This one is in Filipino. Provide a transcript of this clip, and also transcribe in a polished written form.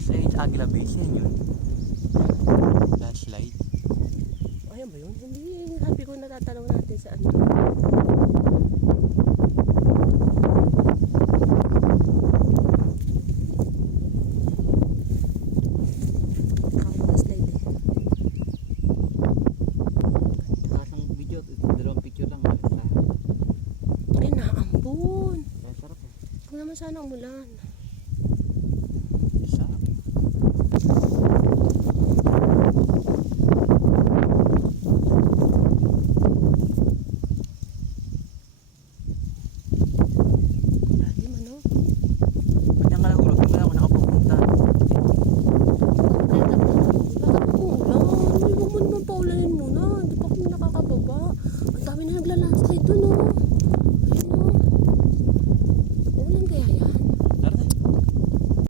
Sa Aguila Base yun. Flashlight. Ayan ba yun? Hindi, sabi ko natatanaw natin sa ano. Slide eh. Nakasang video, dalawang picture lang. Ay, naambun. Kaya sarap eh. Kung naman sana umulan. Sarap. Lalim ano? Kaya nga lang hulog, hindi mo lang ako nakapupunta. Baka umulan. Huwag mo naman paulanin muna. Hindi pa kami nakakababa. Ang dami na naglalans